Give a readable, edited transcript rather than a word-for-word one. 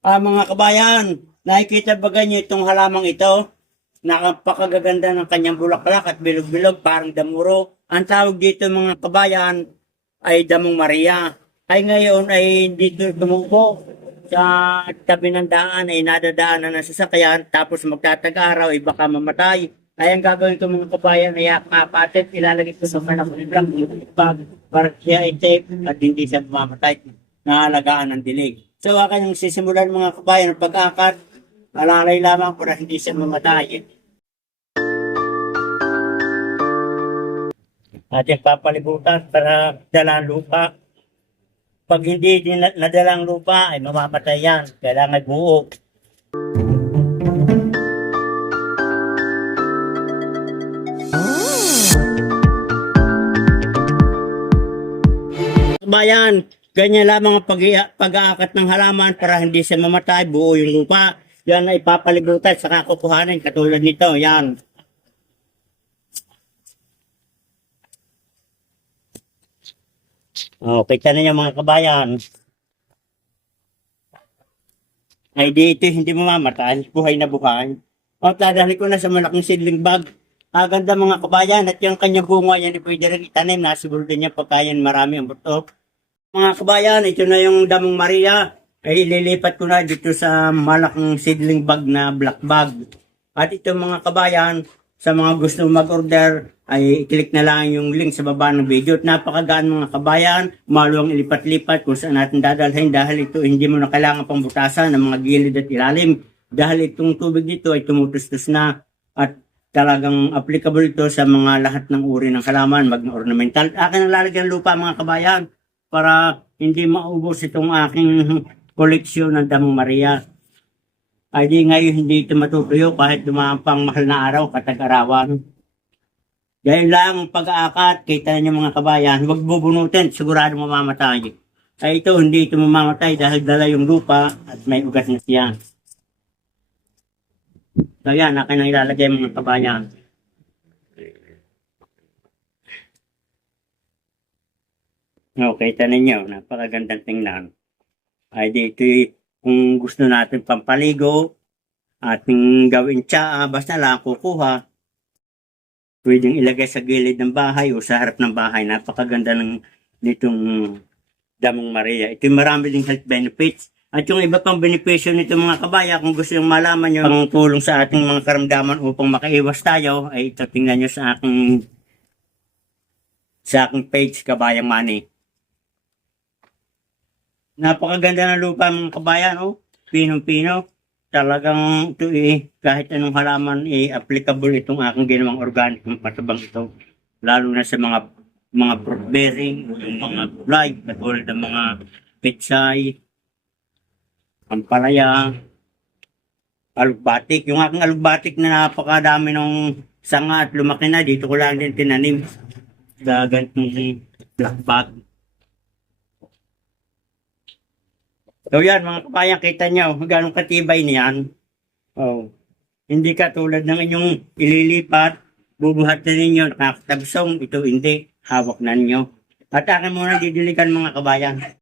Mga kabayan, nakikita ba ganyo itong halamang ito? Napakagaganda ng kanyang bulaklak at bilog-bilog, parang damuro. Ang tawag dito mga kabayan ay Damong Maria. Ay ngayon ay dito tumubo sa tabi ng daan ay nadadaanan ng sasakyan tapos magtatag-araw ay baka mamatay. Ay ang gagawin ko mga kabayan ay kapatit, ilalagay ko sa kanang ulang yung bag para siya ay safe at hindi siya mamamatay. Naalagaan ng dilig. So akin yung sisimulan mga kabayan ng pag-akat, alalay lamang para hindi siya mamatay. At yung papalibutan para dalang lupa. Pag hindi din nadalang lupa ay mamamatay yan. Kailangan buo. Bayan, ganyan lamang ang pag-aakat ng halaman para hindi siya mamatay, buo yung lupa. Yan ay papalibutan sa kukuhanin katulad nito. Yan. Kita na niyo mga kabayan. Ay dito hindi mamamatay, buhay na buhay. Dadali ko na sa malaking seedling bag. Ganda mga kabayan at yung kanyang bunga yan pwede rin itanim na siguro din niya pagkain marami ang buto. Mga kabayan, ito na yung Damong Maria. Ay ililipat ko na dito sa malaking seedling bag na black bag. At ito mga kabayan, sa mga gusto mag-order, ay i-click na lang yung link sa baba ng video. At napakagaan mga kabayan, maluwang ilipat-lipat kung saan natin dadalhin dahil ito hindi mo na kailangan pang butasan ng mga gilid at ilalim. Dahil itong tubig dito ay tumutustos na at talagang applicable ito sa mga lahat ng uri ng halaman, magna ornamental. Akin ang lalagyan lupa mga kabayan para hindi maubos itong aking koleksyon ng Damong Maria. Ay di ngayon hindi ito matutuyo kahit dumapang mahal na araw, katag-arawan. Dahil lang ang pag-aakat, kita niyo mga kabayan, huwag bubunutin, sigurado mamamatay. Ay ito, hindi ito mamamatay dahil dala yung lupa at may ugat na siya. So yan, akin ang ilalagay mga kabayan. Kita ninyo, napakagandang tingnan. Ay dito, kung gusto natin pampaligo, ating gawin tsaa, basta lang kukuha. Pwedeng ilagay sa gilid ng bahay o sa harap ng bahay. Napakaganda nitong Damong Maria. Ito marami ding health benefits. At yung iba pang benepisyo nito mga kabaya, kung gusto yung malaman nyo, pang tulong sa ating mga karamdaman upang makaiwas tayo, ay ito tingnan nyo sa aking page, Kabayang Money. Napakaganda ng lupa mga kabayan, pinong-pino. Talagang ito kahit anong halaman applicable itong aking ginawang organic ng patabang ito. Lalo na sa mga fruit bearing, yung mga gulay, katulad ng mga pechay, ampalaya, alugbatik. Yung aking alugbatik na napakadami ng sanga at lumaki na, dito ko lang din tinanim sa ganitong black bag. So yan mga kabayan, kita nyo gano'ng katibay niyan. Hindi katulad ng inyong ililipat, bubuhat na ninyo, nakakatabsong, ito hindi, hawak na ninyo. At akin muna didilikan mga kabayan.